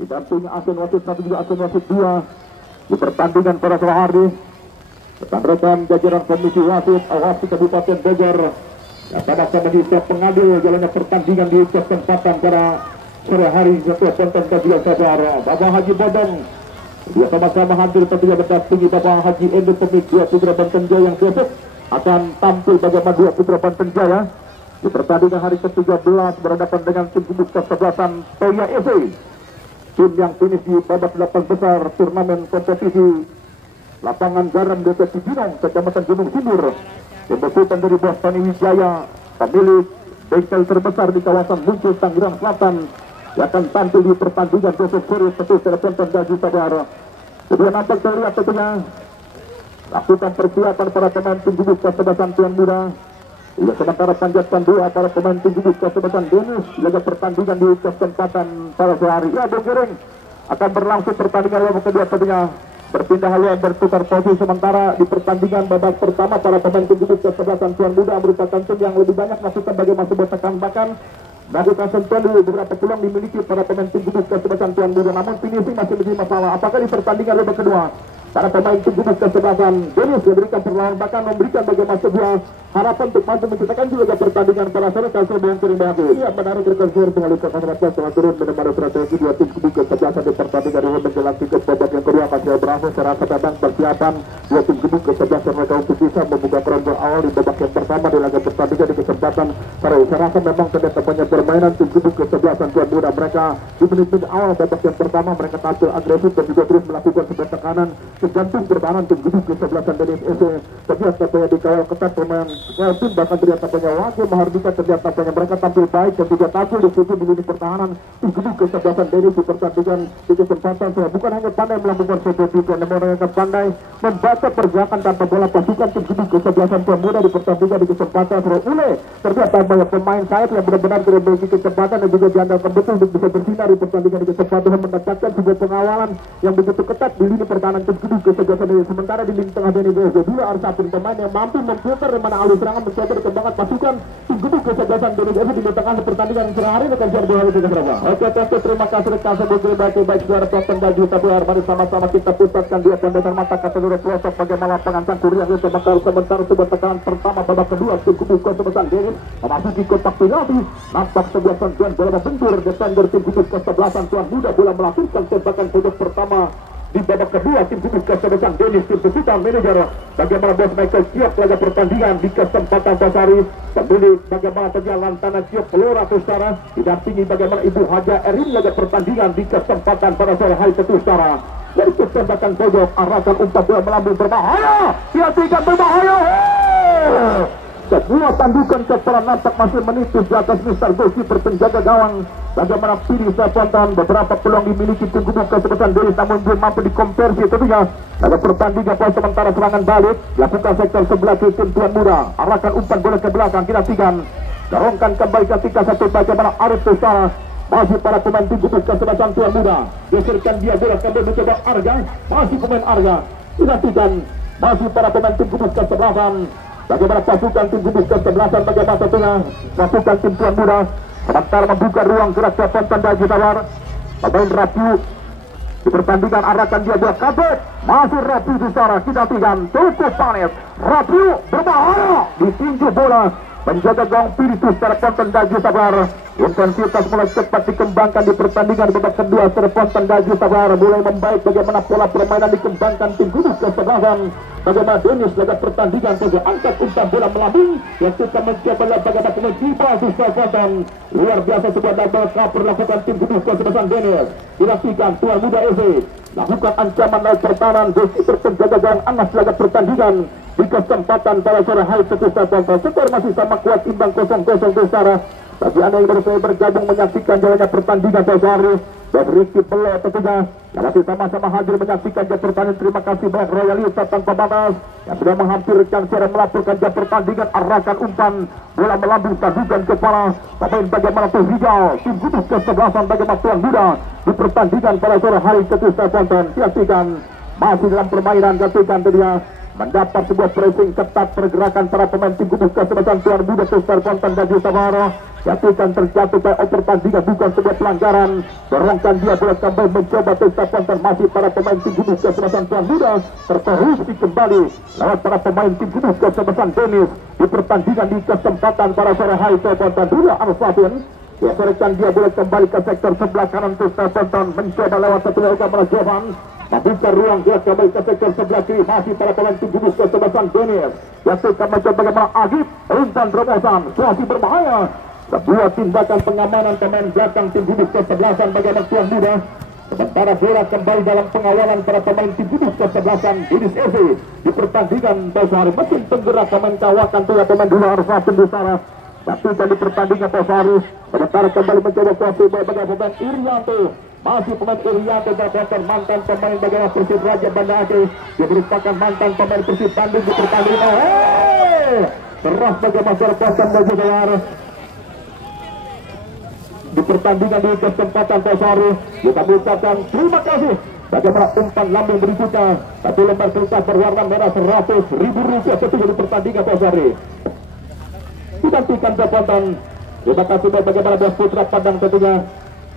didampingi Asen wasit 1 juga Asen wasit 2 di pertandingan pada sore hari. Rekan-rekan jajaran komisi wasit awasi Kabupaten Bogor yang sama-sama di setiap pengadil jalannya pertandingan di kesempatan pada sore hari Ketua Ponton dan juga saudara Bapak Haji Bodong. Dia sama-sama hadir tentunya mendampingi Bapak Haji Endo pemilik 2 Putra Banten Jaya yang besok akan tampil bagaimana 2 Putra Banten Jaya di pertandingan hari ke-13 berhadapan dengan tim gugus kesebelasan Toya FC, tim yang finish di babak 8 besar turnamen kompetisi lapangan garam Desa Cibinong, Kecamatan Gunung Sindur. Pembesutan dari Bos Tani Wijaya, pemilik bengkel terbesar di kawasan Bungkul Tangerang Selatan, yang akan tampil di pertandingan besok sore petugas telepon Gaji Saudara. Kemudian nampak terlihat tentunya lakukan persiapan para pemain tim gugus kesebelasan Tuan Muda. Ya, sementara panjatkan doa para pemain tim gugus kesebelasan Denus jaga pertandingan di kesempatan para sehari. Ya, Bung Giring akan berlangsung pertandingan babak kedua tentunya. Berpindah haluan bertukar posisi sementara di pertandingan babak pertama para pemain tim gugus kesebelasan Tuan Muda merupakan tim yang lebih banyak melakukan bagaimana sebuah tekan bahkan melakukan sentuhan dulu beberapa peluang dimiliki para pemain tim gugus kesebelasan Tuan Muda, namun finishing masih menjadi masalah. Apakah di pertandingan babak kedua para pemain tim gugus kesebelasan Denus memberikan perlawanan bahkan memberikan bagaimana sebuah harapan untuk mampu menciptakan juga pertandingan para sore kasar dengan kering bagus. Iya, menarik rekonstruksi mengalihkan masyarakat setelah turun menemani strategi 2 tim gugus kesebelasan di pertandingan ini menjelang tiket babak yang kedua masih berlangsung. Saya rasa memang persiapan 2 tim gugus kesebelasan mereka untuk bisa membuka peran awal di babak yang pertama di laga pertandingan di kesempatan sore. Saya rasa memang terlihat banyak permainan tim gugus kesebelasan Tuan Muda. Mereka di menit-menit awal babak yang pertama mereka tampil agresif dan juga terus melakukan sebuah tekanan ke jantung pertahanan tim gugus kesebelasan dari SC. Terlihat tampaknya dikawal ketat pemain tim, bahkan terlihat tampaknya Wakil Mahardika terlihat tampaknya mereka tampil baik dan juga tampil di situ di lini pertahanan tim gugus kesebelasan dari di pertandingan di kesempatan saya bukan hanya pandai melakukan seperti itu, namun mereka pandai membaca pergerakan tanpa bola pasukan tim gugus kesebelasan Tuan Muda di pertandingan di kesempatan sore. Terlihat tampaknya pemain sayap yang benar-benar memiliki kecepatan dan juga diandalkan betul untuk bisa bersinar di pertandingan di kesempatan dan mendapatkan sebuah pengawalan yang begitu ketat di lini pertahanan tim gugus kesebelasan dari. Sementara di lini tengah Denny Bosco dua Arsapin pemain yang mampu memfilter di mana alur serangan mencoba dikembangkan pasukan tim gugus kesebelasan Denny Bosco di tengah pertandingan sehari dengan siar bola itu berapa. Oke, terima kasih rekan sebagai baik suara tonton baju tapi mari sama-sama kita pusatkan dia pandangan mata ke seluruh pelosok bagaimana pengantar kurian itu sebentar sebuah tekanan pertama babak kedua tim gugus kesebelasan Denny memasuki kotak penalti. Nampak sebuah sentuhan bola membentur defender tim gugus kesebelasan Tuan Muda bola melakukan tembakan pojok pertama di babak kedua tim gugus kesebelasan Dennis tim pesutan manajer bagaimana Bos Michael siap laga pertandingan di kesempatan Basari pemilik bagaimana perjalanan tanah siap Pelora Tustara didampingi bagaimana Ibu Haja Erin laga pertandingan di kesempatan pada sore hari Tustara dari tembakan pojok arahkan umpan bola melambung berbahaya tiga berbahaya. Sebuah tandukan kepala nampak masih menipis di atas Mister Goalkeeper penjaga gawang. Bagaimana pilih sepantan beberapa peluang dimiliki tim gugus kesebelasan Dennis namun belum mampu dikonversi tentunya. Laga pertandingan pas sementara serangan balik lakukan sektor sebelah tim Tuan Muda. Arahkan umpan bola ke belakang kinasikan. Dorongkan kembali ketika satu bagaimana Arif Tusara. Masih para pemain tim gugus kesebelasan Tuan Muda. Geserkan dia bola kembali mencoba Arga. Masih pemain Arga. Kinasikan. Masih para pemain tim gugus kesebelasan. Bagaimana pasukan tim gugus kesebelasan bagaimana tentunya pasukan tim Tuan Muda sementara membuka ruang gerak ke Ponton Daji Tawar. Pemain Rapiu di pertandingan arahkan dia buat kabut masih Rapiu di sana kinasikan cukup panas Rapiu berbahaya ditinju bola penjaga gawang Piritus pada Ponton Daji Tawar. Intensitas mulai cepat dikembangkan di pertandingan babak kedua pada Ponton Daji Tawar mulai membaik bagaimana pola permainan dikembangkan tim gugus kesebelasan. Bagaimana Dennis laga pertandingan saja angkat umpan bola melambung yang suka mencoba bagaimana pengekipa susah Ponton luar biasa sebuah double cover lakukan tim gugus kesebelasan Dennis dilakukan Tuan Muda FC lakukan ancaman naik pertahanan goalkeeper penjaga gawang Anas laga pertandingan di kesempatan pada sore hari Tustara Ponton. Skor masih sama kuat imbang 0-0 Tustara. Bagi anda yang baru saya bergabung menyaksikan jalannya pertandingan sehari dan Rizky Pele tentunya yang masih sama-sama hadir menyaksikan jam pertandingan. Terima kasih banyak Royalista tanpa batas yang sudah menghampirkan secara melaporkan jam pertandingan. Arahkan umpan bola melambung tadukan kepala pemain bagaimana tuh hijau tim gugus kesebelasan bagaimana Tuan Muda di pertandingan pada sore hari Tustara Ponton. Siapkan masih dalam permainan gantikan dia mendapat sebuah pressing ketat pergerakan para pemain tim gugus kesebelasan Tuan Muda Tustara Ponton dan Tawar. Yakinkan terjatuh kayak pertandingan bukan sebuah pelanggaran. Dorongkan dia bola kembali mencoba testa konten masih para pemain tim Gunung Kesebelasan Tuan Muda terkorupsi kembali lewat para pemain tim Gunung Kesebelasan Denis di pertandingan di kesempatan para sore hari konten dua Arfafin. Diasalkan dia bola kembali ke sektor sebelah kanan testa konten mencoba lewat satu lewat para Jovan. Membuka ruang gerak kembali ke sektor sebelah kiri masih para pemain tim Gunung Kesebelasan Denis. Yakinkan mencoba bagaimana Agib umpan terobosan situasi berbahaya. Sebuah tindakan pengamanan pemain belakang tim Gunung Kesebelasan bagaimana Tuan Muda. Sementara bola kembali dalam pengawalan para pemain tim Gunung Kesebelasan Denis FC di pertandingan Tosari. Mesin penggerak pemain kawakan tuh pemain dua Arfafin Busara. Tapi di pertandingan Tosari sementara kembali mencoba kuasai bagaimana pemain Irianto. Masih pemain Irianto dan mantan pemain bagaimana Persib Raja Banda Aceh. Dia merupakan mantan pemain Persib Bandung di pertandingan. Keras bagaimana serpakan baju gelar di pertandingan di kesempatan Tosari. Kita mengucapkan terima kasih bagaimana umpan lambung berikutnya satu lembar kertas berwarna merah 100.000 rupiah ketika di pertandingan Tosari. Digantikan jabatan. Terima kasih bagaimana Bias Putra Padang tentunya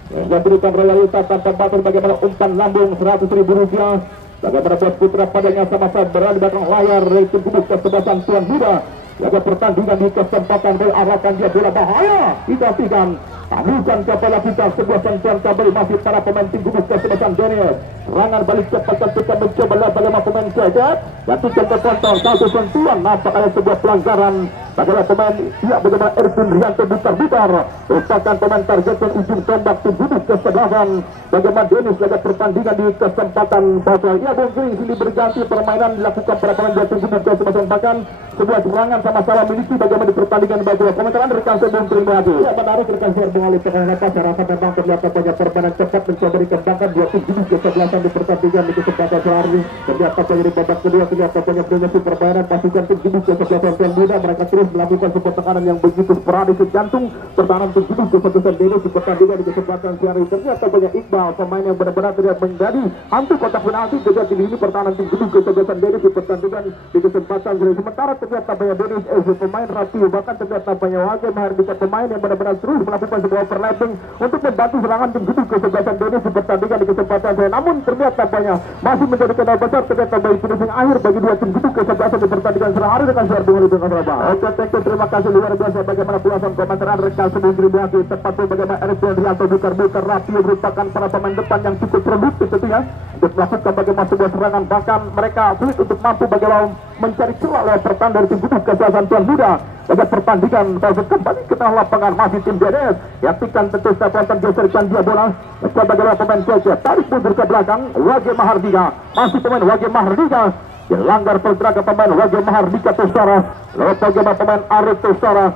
yang berikan royalitas tanpa batas bagaimana umpan lambung 100.000 rupiah. Bagaimana Bias Putra Padang yang sama-sama berada di belakang layar Gunung Kesebelasan Tuan Muda. Jaga pertandingan di kesempatan diarahkan dia bola bahaya digantikan. Bukan kepala kita sebuah sentuhan kabel masih para pemain tim Gunung Kesebelasan Denis. Serangan balik cepat ketika mencoba bagaimana pemain Kejet. Jatuhkan ke kontor satu sentuhan nampak ada sebuah pelanggaran. Bagaimana pemain siap bagaimana Erwin Rianto butar-butar. Merupakan pemain targetkan ujung tombak tim Gunung Kesebelasan. Bagaimana Denis jaga pertandingan di kesempatan pasal. Ya Bung Kering sini berganti permainan dilakukan para pemain tim Gunung Kesebelasan bahkan sebuah serangan sama-sama miliki bagaimana di pertandingan bagaimana komentaran rekan saya Bung Kering berhati. Ya menarik rekan saya mengalih tekanan apa saya rasa memang terlihat banyak permainan cepat mencoba dikembangkan dua tim Gunung Kesebelasan di pertandingan di kesempatan sehari. Ternyata pada di babak kedua ternyata banyak dominasi permainan pasukan tim Gunung Kesebelasan Tuan Muda. Mereka terus melakukan sebuah tekanan yang begitu sporadis jantung pertahanan tim Gunung Kesebelasan Denis di pertandingan di kesempatan sehari. Ternyata banyak Iqbal pemain yang benar-benar terlihat menjadi hantu kotak penalti juga di ini pertahanan tim Gunung Kesebelasan Denis di pertandingan di kesempatan sehari. Sementara ternyata banyak Denis pemain Ratio bahkan ternyata banyak Wage Mahardika pemain yang benar-benar terus melakukan sebuah overlapping untuk membantu serangan tim Gunung Kesebelasan Denis di pertandingan di kesempatan sehari. Namun ternyata banyak masih menjadi kendala besar ternyata bagi finishing akhir bagi dua tim Gunung Kesebelasan di pertandingan sehari dengan skor 2-0. Oke, terima kasih luar biasa bagaimana pulasan komentaran rekan sebelum terima tepat bagaimana Erwin Rianto butar-butar Ratio merupakan para pemain depan yang cukup produktif tentunya untuk melakukan bagaimana sebuah serangan bahkan mereka sulit untuk mampu bagaimana mencari celah lewat pertahanan dari tim Gunung Kesebelasan Tuan Muda. Pada pertandingan pasal kembali ke tengah lapangan masih tim Denis. Yakinkan tentu sahabat geserkan dia bola. Bagaimana pemain Kece tarik mundur ke belakang. Wage Mahardika masih pemain Wage Mahardika. Dilanggar pergerakan pemain Wage Mahardika Tosara. Lalu bagaimana pemain Arif Tosara.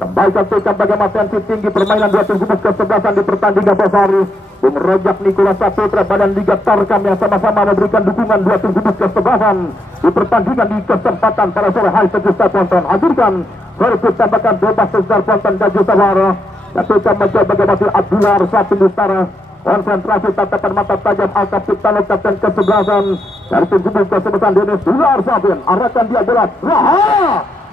Kembali sampaikan bagaimana tensi tinggi permainan dua tim Gunung Kesebelasan di pertandingan Tosari. Bung Rojak Nikola Saputra Badan Liga Tarkam yang sama-sama memberikan dukungan dua tim Gunung Kesebelasan di pertandingan di kesempatan pada sore hari Tegusta Ponton. Hadirkan servis tambahkan bebas Tegusta Ponton dan Juta Wara. Lakukan mencoba bagaimana Abdullah Arsafin Ustara. Konsentrasi tatapan mata tajam Al-Kapitano Kapten Kesebelasan dari tim Gunung Kesebelasan Denis. Abdullah Arsafin arahkan dia bola.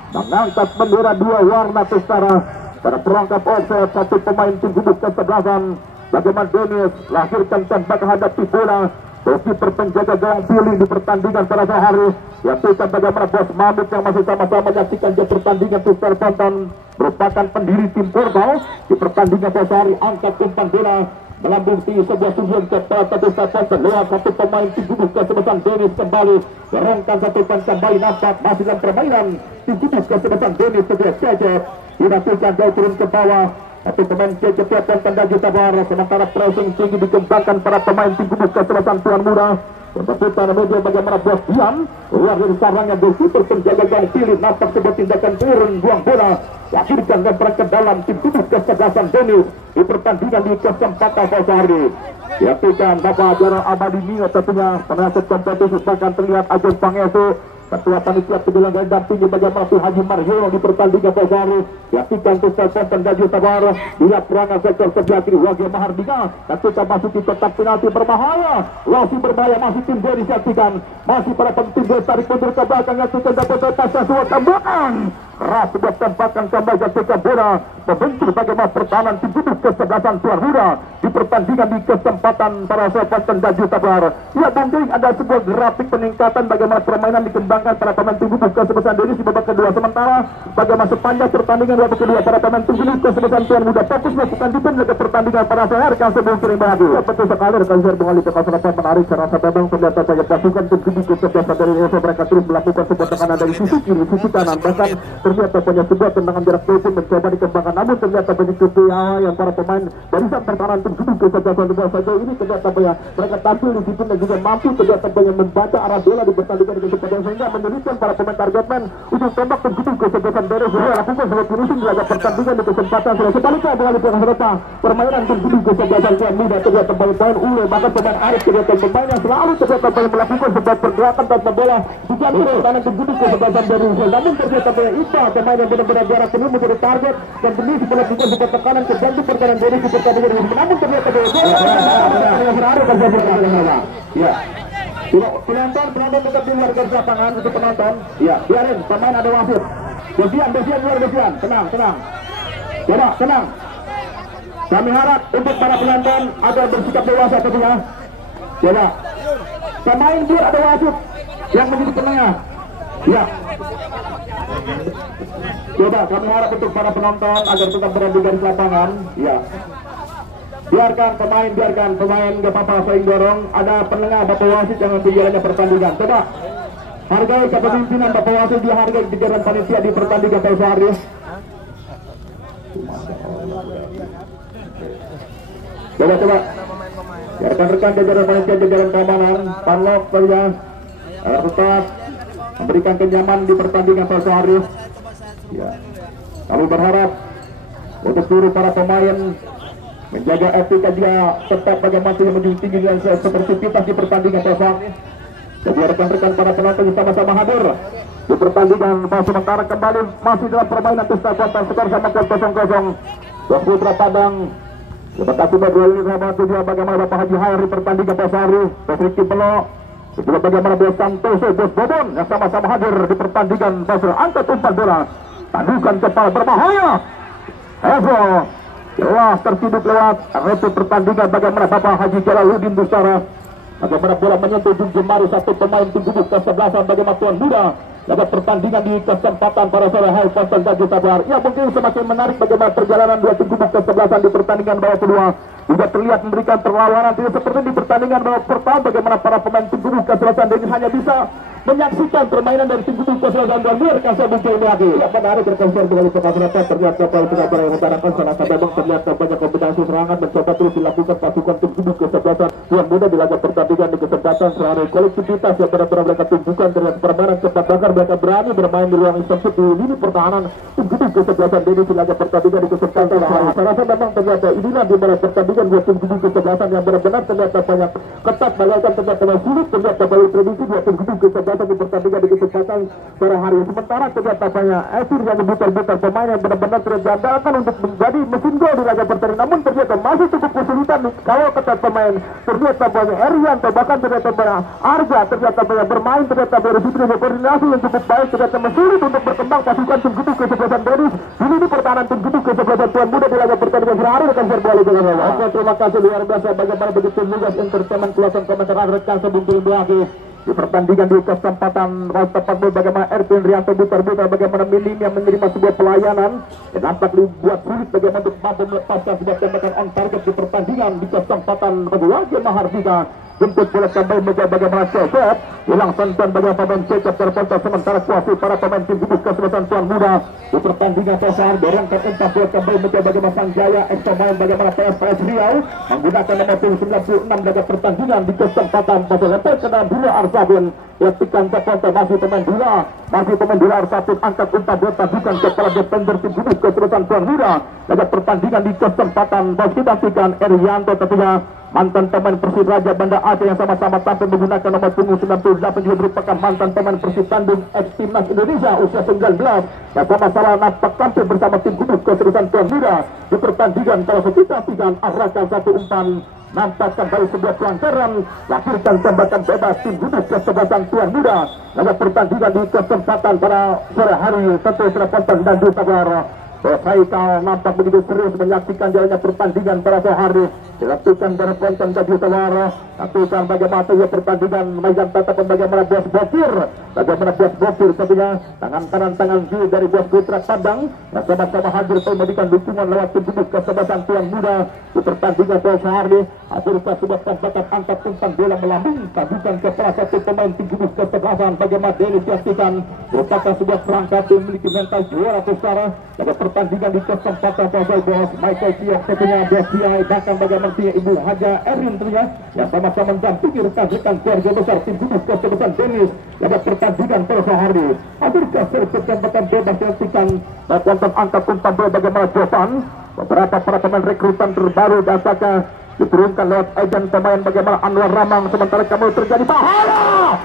Mengangkat bendera dua warna Tustara pada perangkap offset satu pemain tim Gunung Kesebelasan. Bagaimana Denis lahirkan tembak hadapi bola. Kiper penjaga gawang pilih di pertandingan pada sore hari. Yang bukan bagaimana Bos Mamut yang masih sama-sama menyaksikan di pertandingan Tustara Ponton merupakan pendiri tim Porbau di pertandingan sore hari. Angkat umpan bola melambung tinggi sebuah tujuan kepada Tustara Ponton lewat satu pemain tim Gunung Kesebelasan Denis kembali gerongkan satu umpan kembali nampak masih dalam permainan tim Gunung Kesebelasan Denis sebuah Cecep dilakukan jauh turun ke bawah. Satu pemain Cecep dan tanda Juta Wara. Sementara pressing tinggi dikembangkan para pemain tim Gunung Kesebelasan Tuan Muda. Berputar media bagaimana Bos Diam keluar dari sarangnya berkiper penjaga gawang pilih nampak sebuah tindakan turun buang bola. Akhirkan lempar ke dalam tim Gunung Kesebelasan Denis di pertandingan di kesempatan sore hari. Diakukan Bapak Jarang Abadi Mio tentunya penasihat kompetisi bahkan terlihat Agung Pangesu. Ketua panitia penyelenggara dampingi bagaimana Haji Mariono di pertandingan sore hari. Diakukan Tustara Ponton dan Juta Wara. Lihat serangan sektor sebelah kiri Wage Mahardika. Ketika masuk di kotak penalti berbahaya. Masih berbahaya masih tim Denis disaksikan. Masih para tim Denis tarik mundur ke belakang yang dapat lepas sesuatu tembakan. Keras sebuah tembakan kembali ketika bola membentur bagaimana pertahanan tim Kudus kesebelasan tuan muda di pertandingan di kesempatan para sahabat Pendaju Tabar. Ya mungkin ada sebuah grafik peningkatan bagaimana permainan dikembangkan para pemain tim Kudus kesebelasan Denis di babak kedua, sementara bagaimana sepanjang pertandingan babak kedua para pemain tim Kudus kesebelasan tuan muda fokus melakukan defense ke pertandingan para sahabat yang sebelum sering bahagia. Ya, betul sekali rekan saya mengalih ke kawasan menarik secara memang ternyata banyak pasukan tim Kudus kesebelasan dari Indonesia mereka terus melakukan sebuah tekanan dari sisi kiri, sisi kanan, bahkan ternyata banyak sebuah tendangan jarak jauh pun mencoba dikembangkan, namun ternyata banyak kepiawaian yang para pemain barisan pertahanan tim Kudus kesebelasan dua saja ini ternyata banyak mereka tampil di situ dan juga mampu ternyata banyak membaca arah bola di pertandingan di kesempatan sehingga menyulitkan para pemain targetman untuk tembak tim Kudus kesebelasan Denis lakukan sebuah finishing di laga pertandingan di kesempatan sebaliknya mengalih ke kawasan permainan tim Kudus kesebelasan tuan muda ternyata banyak pemain ule, bahkan pemain Arif ternyata pemain yang selalu ternyata banyak melakukan sebuah pergerakan tanpa bola di jantung pertahanan tim Kudus kesebelasan Denis, namun ternyata banyak Ipa pemain yang benar-benar jarak penuh menjadi target dan Denis melakukan sebuah tekanan ke jantung pertahanan Denis di pertandingan ini, namun ternyata banyak ya. Penonton dekat di luar garis lapangan untuk penonton. Ya, biarin pemain ada wasit. Besian luar besian. Tenang. Coba tenang. Kami harap untuk para penonton agar bersikap dewasa tentunya. Coba. Pemain biar ada wasit yang menjadi penengah. Ya. Coba kami harap untuk para penonton agar tetap berada di garis lapangan. Ya. Biarkan pemain gak apa-apa saling dorong. Ada penengah Bapak wasit yang nanti jalannya pertandingan. Coba hargai kepemimpinan Bapak wasit, dia hargai jajaran panitia di pertandingan pada hari. Coba ya, rekan-rekan jajaran panitia, jajaran keamanan, panlok saja tetap memberikan kenyaman di pertandingan pada hari. Ya, kami berharap untuk seluruh para pemain menjaga etika dia tetap bagaimana yang menjunjung tinggi dan sportivitas di pertandingan tersebut. Jadi rekan-rekan para penonton sama-sama hadir di pertandingan. Sementara kembali masih dalam permainan pesta kuota skor sama 0-0. Putra Padang. Terima kasih berdua ini sama dia bagaimana Bapak Haji Hair di pertandingan Pasari, Riki Pelok, juga bagaimana Bos Santoso, Bos Bobon yang sama-sama hadir di pertandingan Pasari. Angkat umpan bola, tandukan kepala berbahaya. Evo jelas tertiduk lewat retu pertandingan bagaimana Bapak Haji Jalaluddin Bustara. Bagaimana bola menyentuh jemari satu pemain tim Kudus kesebelasan bagaimana tuan muda. Laga pertandingan di kesempatan para sore hai Pasal Gaji Sabar. Ya mungkin semakin menarik bagaimana perjalanan dua tim Kudus kesebelasan di pertandingan babak kedua. Juga terlihat memberikan perlawanan tidak seperti di pertandingan babak pertama bagaimana para pemain tim Kudus kesebelasan ini hanya bisa menyaksikan permainan dari tim Kudus kesebelasan dan luar kasa muncul lagi. Ya menarik berkonser dengan Soekarno ternyata kalau pengacara yang mengatakan sangat memang terlihat banyak kombinasi serangan mencoba terus dilakukan pasukan tim Kudus kesebelasan yang muda di laga pertandingan di kesempatan serangan kolektivitas yang benar-benar mereka tunjukkan terlihat permainan cepat bahkan mereka berani bermain di ruang sempit di lini pertahanan tim Kudus kesebelasan Denis di laga pertandingan di kesempatan serangan. Saya rasa memang ternyata inilah di mana pertandingan dua tim Kudus kesebelasan yang benar-benar ternyata banyak ketat bagaikan ternyata sulit ternyata balik prediksi dua tim Kudus kesebelasan di pertandingan di kesempatan sore hari. Sementara ternyata banyak Esir yang memutar-mutar pemain yang benar-benar terjadalkan untuk menjadi mesin gol di laga pertandingan, namun ternyata masih cukup kesulitan kalau ketat pemain. Ternyata banyak Erianto bahkan ternyata banyak Arja ternyata banyak bermain ternyata berisipi koordinasi yang cukup baik ternyata sulit untuk berkembang pasukan tim Kudus kesebelasan Denis ini di pertahanan tim Kudus kesebelasan tuan muda di laga pertandingan sore hari rekan Serbuali dengan Rawa. Oke, terima kasih luar biasa bagaimana begitu lugas entertainment kulasan komentar rekan sebungkul belakang di pertandingan di kesempatan tepat bagaimana Erwin Rianto butar-butar bagaimana Minim yang menerima sebuah pelayanan dan nampak dibuat sulit bagaimana untuk mampu melepaskan sebuah tembakan on target di pertandingan di kesempatan kedua Mahardika jemput bola kembali menjadi bagaimana Cecep hilang sentuhan bagaimana pemain Cecep terpental sementara kuasi para pemain tim Kudus kesebelasan tuan muda di pertandingan pasar dorongkan entah bola kembali menjadi bagaimana Sanjaya eksomain bagaimana PS Riau menggunakan nomor 96 dalam pertandingan di kesempatan pasar lempar ke dalam dulu Arsabun yang pikan terpental masih pemain dula Arsabun angkat umpan bola tandukan kepala defender tim Kudus kesebelasan tuan muda dalam pertandingan di kesempatan kita saksikan Erianto tentunya mantan pemain Persib Raja Banda Aceh yang sama-sama tampil menggunakan nomor punggung 98 juga merupakan mantan pemain Persib Bandung ex-timnas Indonesia usia 19 yang sama-sama nampak tampil bersama tim Kudus kesebelasan tuan muda di pertandingan kalau kita saksikan arahkan satu umpan nampak kembali sebuah pelanggaran, lahirkan tembakan bebas tim Gubuk kesebelasan Tuan Muda. Laga pertandingan di kesempatan pada sore hari tentu terponton dan disabar. Haikal nampak begitu serius menyaksikan jalannya pertandingan pada sore hari. Dilakukan dari penonton dan disabar. Lakukan bagaimana pertandingan memegang tatapan bagaimana Bos Bokir. Bagaimana Bos Bokir tentunya tangan kanan tangan kiri dari Bos Putra Padang yang sama-sama hadir untuk memberikan dukungan lewat tim Gubuk kesebelasan Tuan Muda di pertandingan pada sore hari. Hadirkan sebuah tembakan angkat umpan bola melambung tabukan ke salah satu pemain tim Gubuk kesebelasan bagaimana Denis Yastikan merupakan sebuah perangkat yang memiliki mental juara besar. Pada pertandingan di kesempatan selesai Bos Michael Tiok tentunya BSCI bahkan bagaimana Ibu Haja Erin tentunya yang sama-sama mendampingi rekan-rekan keluarga besar tim Gubuk kesebelasan Denis pada pertandingan pada sore hari. Hadirkan servis tembakan bebas Yastikan dan angkat umpan bola bagaimana Jovan. Beberapa para pemain rekrutan terbaru dasarnya diturunkan lewat agen pemain bagaimana Anwar Ramang, sementara kamu terjadi bahaya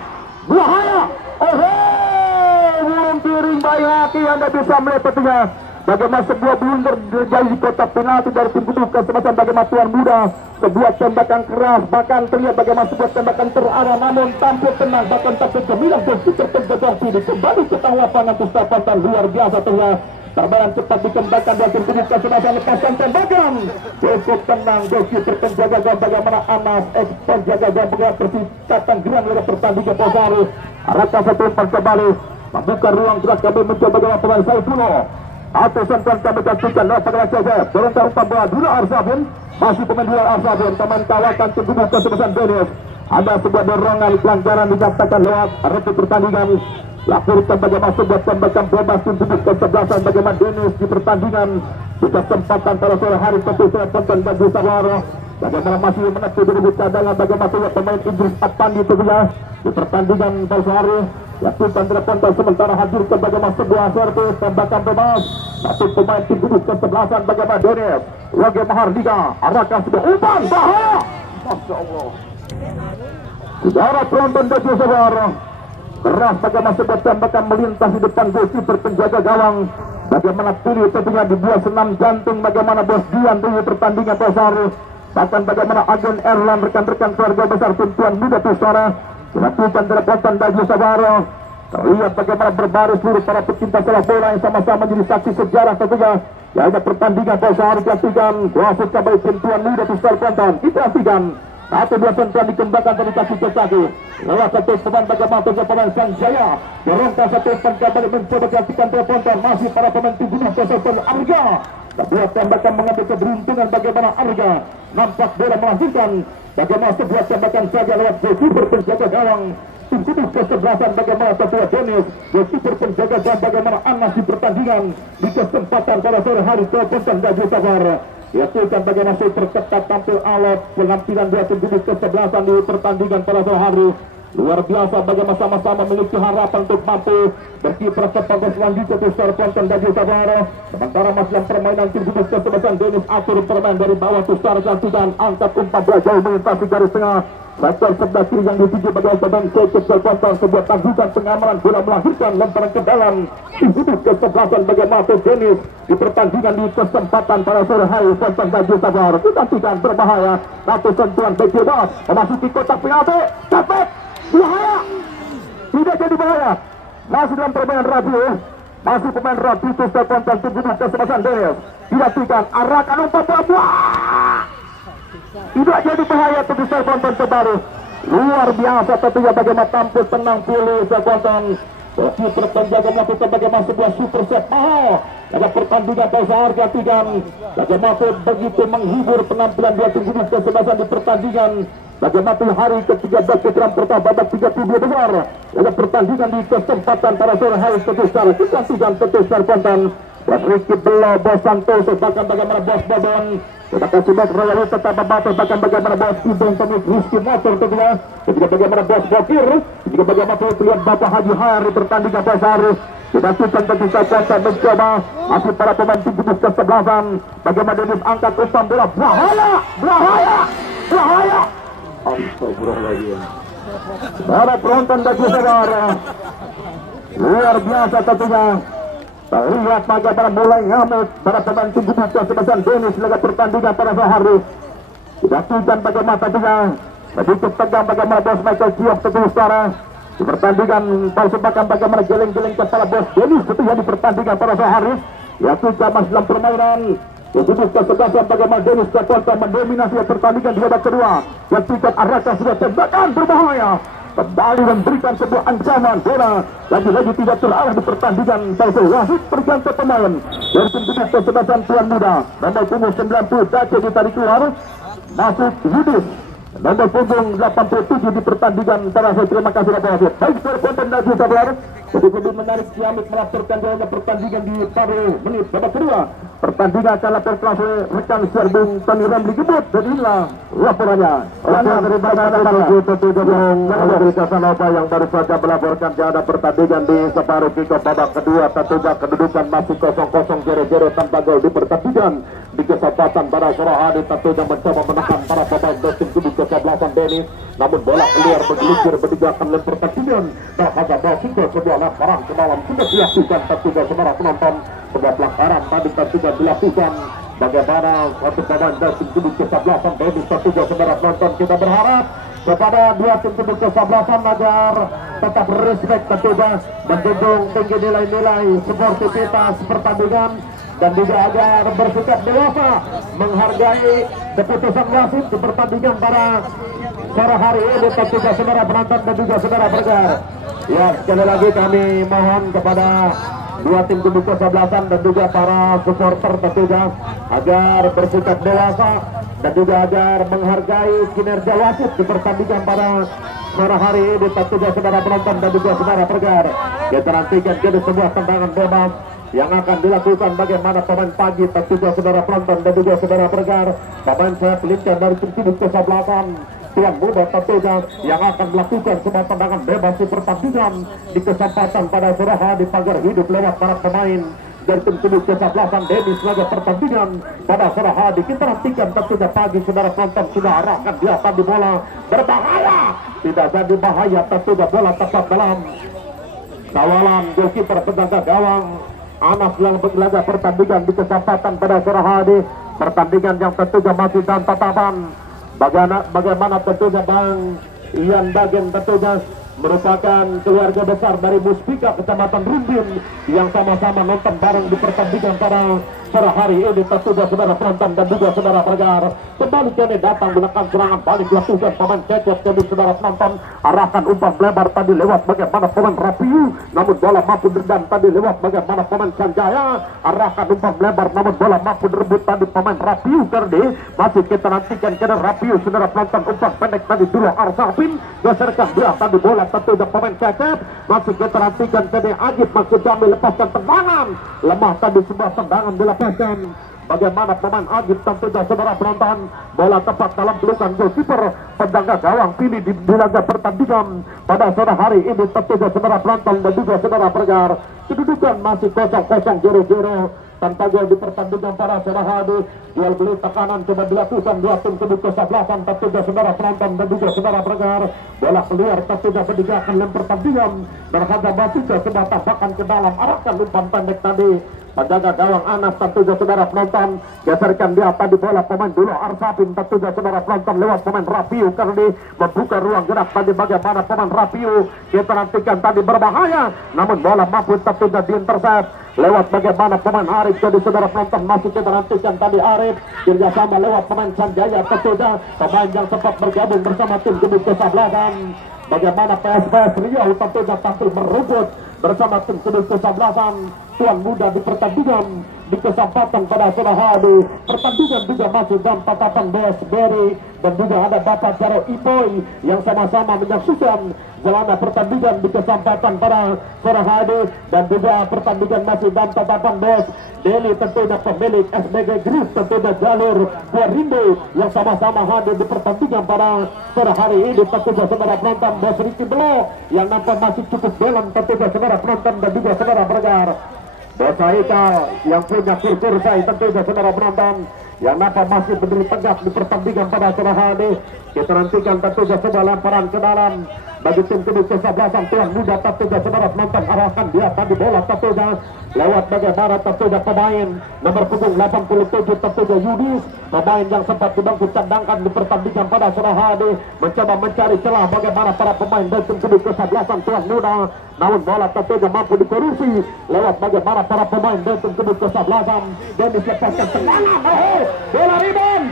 belum piring Bayaki Anda bisa melipatinya bagaimana sebuah blunder terjadi di kotak penalti dari tim Gubuk kesebelasan bagaimana Tuan Muda. Sebuah tembakan keras bahkan terlihat bagaimana sebuah tembakan terarah namun tampil tenang bahkan tampil gemilang bersikap terjadi kembali ke tengah lapangan Pustapan luar biasa terlihat. Terbaran cepat dikembangkan dan tim Gubuk kesebelasan lepaskan tembakan cukup tenang Doki berpenjaga gawang bagaimana Anas penjaga gawang bagaimana persikatan gerang dari pertandingan Posari arahkan satu umpan kembali membuka ruang gerak kami mencoba bagaimana pemain Saifulo atau sentuhan kami gantikan lewat pemain Cesar berentang umpan bola Dula Arsafin masih pemain Dula Arsafin pemain kawakan tim Gubuk kesebelasan Denis. Ada sebuah dorongan pelanggaran dinyatakan lewat retu pertandingan. Lakukan bagaimana sebuah tembakan bebas tim Gubuk kesebelasan bagaimana Denis di pertandingan di kesempatan pada sore hari tentu saya tonton dan disabar bagaimana masih menanti dulu cadangan bagaimana sebuah pemain Idris Atpandi tentunya di pertandingan pada sore hari. Lakukan telepon sementara hadirkan bagaimana sebuah servis tembakan bebas satu pemain tim Gubuk kesebelasan bagaimana Denis Wage Mahardika arahkan sebuah umpan bahaya. Masya Allah saudara penonton dan disabar keras bagaimana sebuah tembakan melintas di depan goalkeeper penjaga gawang bagaimana pilih tentunya di buah senam jantung bagaimana Bos Dian di pertandingan besar bahkan bagaimana agen Erlan rekan-rekan keluarga besar tim Tuan Muda Pusara dilakukan telepon dan disabar. Terlihat bagaimana berbaris seluruh para pecinta sepak bola yang sama-sama menjadi saksi sejarah tentunya yang ada pertandingan besar digantikan wasit kembali tim Tuan Muda Pusara Kuantan digantikan satu dua sentuhan dikembangkan dari kaki ke kaki lewat satu pemain bagaimana tujuh pemain Sanjaya dorongkan satu umpan kembali mencoba gantikan telepon masih para pemain tim Gubuk kesebelasan Arga. Sebuah tembakan mengambil keberuntungan bagaimana Arga nampak bola melahirkan bagaimana sebuah tembakan saja lewat goalkeeper penjaga gawang tim Gubuk kesebelasan bagaimana tentunya Denis goalkeeper penjaga gawang bagaimana Anas di pertandingan di kesempatan pada sore hari telepon dan disabar. Diaturkan bagaimana super ketat tampil alat penampilan dua tim Gubuk kesebelasan di pertandingan pada sore hari. Luar biasa bagaimana sama-sama memiliki harapan untuk mampu berkiprah ke partai selanjutnya di Sarponton dan disabar. Sementara masih yang permainan tim Gubuk kesebelasan Denis atur permain dari bawah Tusar gantikan angkat umpan bola jauh melintasi garis tengah sektor sebelah kiri yang dituju bagian pemain Kecil Sarponton sebuah tangguhan pengamanan bola melahirkan lemparan ke dalam tim Gubuk kesebelasan bagaimana Denis di pertandingan di kesempatan pada sore hari Ponton dan disabar digantikan berbahaya satu sentuhan bebas memasuki kotak penalti dapat bahaya tidak jadi bahaya masih dalam permainan Rabi masih pemain Rabi Tusar Ponton tim Gubuk kesebelasan Denis dilakukan arahkan umpan bola tidak jadi bahaya Tusar Ponton terbaru luar biasa tentunya bagaimana tampil tenang pulih Tusar Ponton goalkeeper penjaga melakukan bagaimana sebuah super set mahal pada pertandingan besar gantikan bagaimana begitu menghibur penampilan dua tim Gubuk kesebelasan di pertandingan bagaimana hari ke-13 putaran pertama babak 32 besar pada pertandingan di kesempatan pada sore hari secara digantikan Tusar Ponton Bos Rizky Belo Bos Santoso bahkan bagaimana Bos Bodon terima kasih Bos Royal tetap membatas bahkan bagaimana Bos Ibon Tomik Rizky Motor tentunya juga bagaimana Bos Bokir juga bagaimana pilihan Bapak Haji Hari pertandingan besar dilakukan Tusar Ponton mencoba masih para pemain tim Gubuk kesebelasan bagaimana Denis angkat umpan bola bahaya Astagfirullahaladzim para penonton dan saudara luar biasa tentunya terlihat bagaimana mulai ngamuk para pemain tim Gubuk kesebelasan Denis laga pertandingan pada sore hari dilakukan bagaimana juga sedikit tegang bagaimana bos Michael Ciok teguh suara di pertandingan persembahkan bagaimana geleng-geleng kepala bos Dennis setia di pertandingan pada sore hari yaitu mas dalam permainan untuk kesebelasan bagaimana Dennis Jakarta mendominasi pertandingan di babak kedua ketika arahkan sudah tembakan berbahaya kembali memberikan sebuah ancaman bola lagi-lagi tidak terarah di pertandingan Taufik Wahid berganti pemain dari tim kesebelasan tuan muda nomor punggung 90 Dace ditarik keluar masuk Yudis nomor punggung 87 di pertandingan terakhir. Terima kasih Bapak Wasit. Baik konten dan saudara lebih menarik Ciamik melaporkan jalannya pertandingan di paruh menit babak kedua pertandingan akan laporkan oleh rekan Serbung Tony Ramli Gebut dan inilah laporannya dari Casanova yang baru saja melaporkan jalannya pertandingan di separuh kickoff babak kedua. Tentunya kedudukan masih 0-0 0-0 tanpa gol di pertandingan di kesempatan para sore hari tentunya mencoba menekan para pemain tim kubu kesebelasan Dennis namun bola keluar bergelucur meninggalkan lem pertandingan terhadap Basingko sebuah lemparan ke dalam sudah dilakukan tentunya saudara penonton sebuah pelanggaran tadi tentunya dilakukan bagaimana satu pemain tim kubu kesebelasan Dennis tentunya saudara penonton kita berharap kepada dua tim kubu kesebelasan agar tetap respect tentunya menjunjung tinggi nilai-nilai sportivitas pertandingan dan juga agar bersikap dewasa menghargai keputusan wasit di pertandingan pada sore hari ini tentunya saudara penonton dan juga saudara pendengar. Ya sekali lagi kami mohon kepada dua tim kubu kesebelasan dan juga para supporter tentunya agar bersikap dewasa dan juga agar menghargai kinerja wasit di pertandingan pada sore hari ini tentunya saudara penonton dan juga saudara pendengar. Kita nantikan jadi sebuah tendangan bebas yang akan dilakukan bagaimana pemain pagi tentunya saudara penonton dan juga saudara pendengar pemain saya pelintir dari tim kubu kesebelasan tuan muda tentunya yang akan melakukan sebuah tendangan bebas di pertandingan di kesempatan pada sore hari pagar hidup lewat para pemain dari tim kubu kesebelasan Dennis laga pertandingan pada sore hari. Kita nantikan tentunya pagi saudara penonton sudah arahkan dia tadi bola berbahaya tidak jadi bahaya tentunya bola tetap dalam kawalan goalkeeper penjaga gawang Anas yang berlaga pertandingan di kesempatan pada sore hari pertandingan yang tentunya masih dalam tatapan bagaimana tentunya Bang Ian Dagen tentunya merupakan keluarga besar dari Muspika Kecamatan Rumbin yang sama-sama nonton bareng di pertandingan pada sore hari ini tentunya saudara penonton dan juga saudara pendengar kembali kami datang menekan serangan balik dilakukan pemain Cecep kami saudara penonton arahkan umpan lebar tadi lewat bagaimana pemain Rapiu namun bola mampu dendam tadi lewat bagaimana pemain Sanjaya arahkan umpan lebar namun bola mampu direbut tadi pemain Rapiu Kerdi masih kita nantikan kena Rapiu saudara penonton umpan pendek tadi dulu Arsafin geserkan dia tadi bola tentunya pemain Cecep masih kita nantikan kena Agib masih kami lepaskan tendangan lemah tadi sebuah tendangan dilepaskan bagaimana pemain Agib tentunya saudara penonton bola tepat dalam pelukan goalkeeper penjaga gawang pilih di laga pertandingan pada sore hari ini tentunya saudara penonton dan juga saudara pendengar kedudukan masih 0-0 0-0 tanpa gol di pertandingan pada sore hari. Jual beli tekanan coba dilakukan dua tim kubu kesebelasan tentunya saudara penonton dan juga saudara pendengar bola keluar tentunya meninggalkan lem pertandingan berhadap Basingko sebuah tabakan ke dalam arahkan umpan pendek tadi penjaga gawang Anas tentunya saudara penonton geserkan dia tadi bola pemain dulu Arsafin tentunya saudara penonton lewat pemain Rapiu Kardi membuka ruang gerak tadi bagaimana pemain Rapiu kita nantikan tadi berbahaya namun bola mampu tentunya diintercept lewat bagaimana pemain Arif jadi saudara penonton masih kita nantikan tadi Arif kerjasama lewat pemain Sanjaya tentunya pemain yang sempat bergabung bersama tim kubu kesebelasan bagaimana PSPS Riau tentunya tampil merebut bersama tim kubu kesebelasan tuan muda di pertandingan di kesempatan pada sore hari pertandingan juga masih dalam tatapan BS Berry dan juga ada Bapak Jaro Ipoy yang sama-sama menyaksikan jalannya pertandingan di kesempatan pada sore hari dan juga pertandingan masih dalam tatapan BS Deli tentunya pemilik SBG Group tentunya jalur Perindo yang sama-sama hadir di pertandingan pada sore hari ini tentunya saudara penonton BS Ricky Belo yang nampak masih cukup dalam tentunya saudara penonton dan juga saudara pendengar Dosa Ikal yang punya kur saya tentunya saudara penonton yang nampak masih berdiri tegak di pertandingan pada sore hari kita nantikan tentunya sebuah lemparan ke dalam bagi tim kedua kesebelasan Tuan Muda. Tentunya saudara penonton arahkan dia tadi bola tentunya lewat bagaimana tentunya pemain nomor punggung 87 tentunya Yudis, pemain yang sempat dibangkit cadangkan di pertandingan pada sore hari, mencoba mencari celah bagaimana para pemain dari tim kedua kesebelasan Tuan Muda, namun bola tentunya mampu dikoreksi lewat bagaimana para pemain dari tim kedua kesebelasan dan dilepaskan tendangan. Bola rebound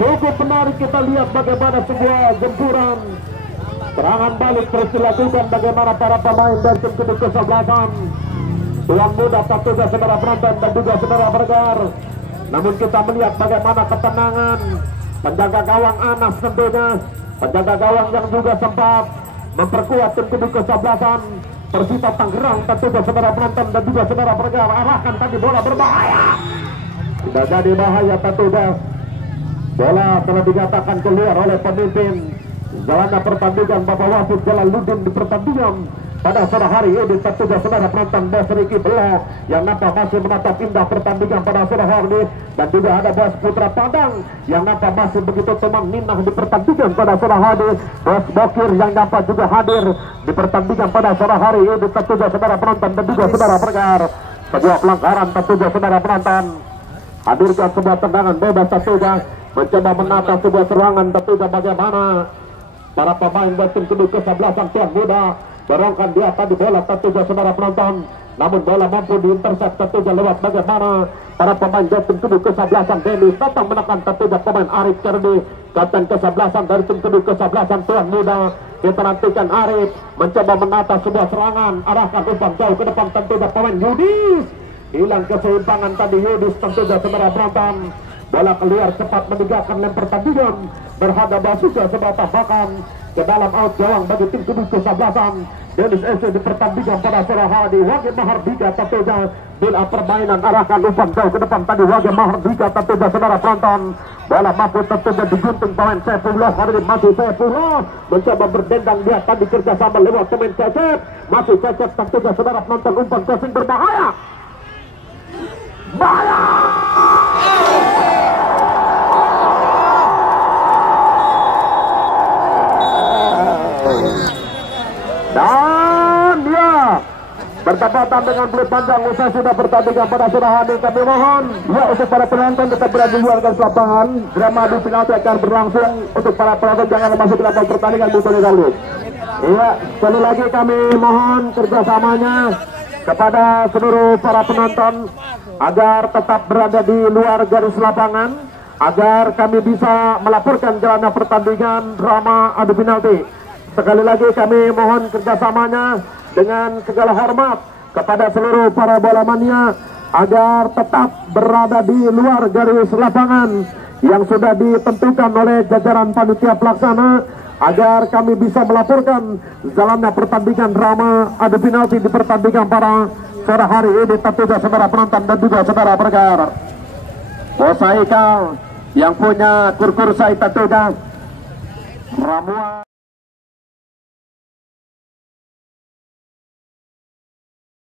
cukup menarik. Kita lihat bagaimana sebuah gempuran serangan balik terus dilakukan bagaimana para pemain dari tim kedua kesebelasan Tuan Muda tentunya saudara penonton dan juga saudara pendengar. Namun kita melihat bagaimana ketenangan penjaga gawang Anas tentunya, penjaga gawang yang juga sempat memperkuat tim kedua kesebelasan Persita Tangerang tentunya saudara penonton dan juga saudara pendengar. Arahkan tadi bola berbahaya, tidak jadi bahaya tentunya. Bola telah dikatakan keluar oleh pemimpin jalannya pertandingan Bapak Wafid Jalaluddin di pertandingan pada sore hari ini. Tentunya saudara penonton Bos Riki Belo yang nampak masih menatap indah pertandingan pada sore hari ini, dan juga ada Bos Putra Padang yang nampak masih begitu tenang ninah di pertandingan pada sore hari. Bos Bokir yang nampak juga hadir di pertandingan pada sore hari ini. Tentunya saudara penonton dan juga saudara pendengar, sebuah pelanggaran tentunya saudara penonton. Hadirkan sebuah tendangan bebas tentunya, mencoba menata sebuah serangan tentunya bagaimana para pemain dari tim kedua kesebelasan Tuan Muda dorongkan dia tadi bola tentunya saudara penonton, namun bola mampu diintersep tentunya lewat bagaimana para pemain dari tim kedua kesebelasan Dennis datang menekan tentunya pemain Arif Cerdi, kapten kesebelasan dari tim kedua kesebelasan Tuan Muda. Kita nantikan Arif mencoba menata sebuah serangan, arahkan umpan jauh ke depan tentunya pemain Yudis, hilang keseimbangan tadi Yudis tentunya saudara penonton. Bola keluar cepat meninggalkan lem pertandingan, berhadapan juga sebuah tampakan ke dalam out gawang bagi tim kedua kesebelasan Dennis SC di pertandingan pada sore hari. Wage Mahardika tentunya bila permainan arahkan umpan jauh ke depan tadi Wage Mahardika tentunya saudara penonton. Bola mampu tentunya digunting pemain Saifullah. Hari ini masih Saifullah mencoba berdendang dia tadi kerjasama lewat pemain Cecep, masih Cecep tentunya saudara penonton. Umpan crossing berbahaya, bahaya. Dan dia bertepatan dengan peluit panjang usai sudah pertandingan pada sore hari. Kami mohon ya untuk para penonton tetap berada di luar garis lapangan. Drama adu penalti akan berlangsung. Untuk para penonton jangan masuk ke dalam pertandingan kali. Iya, sekali lagi kami mohon kerjasamanya kepada seluruh para penonton agar tetap berada di luar garis lapangan, agar kami bisa melaporkan jalannya pertandingan drama adu penalti. Sekali lagi kami mohon kerjasamanya dengan segala hormat kepada seluruh para bola mania agar tetap berada di luar garis lapangan yang sudah ditentukan oleh jajaran panitia pelaksana, agar kami bisa melaporkan jalannya pertandingan drama adu penalti di pertandingan pada sore hari ini. Tentunya saudara penonton dan juga saudara pendengar, Bos Haikal yang punya kur-kur saya tentunya ramuan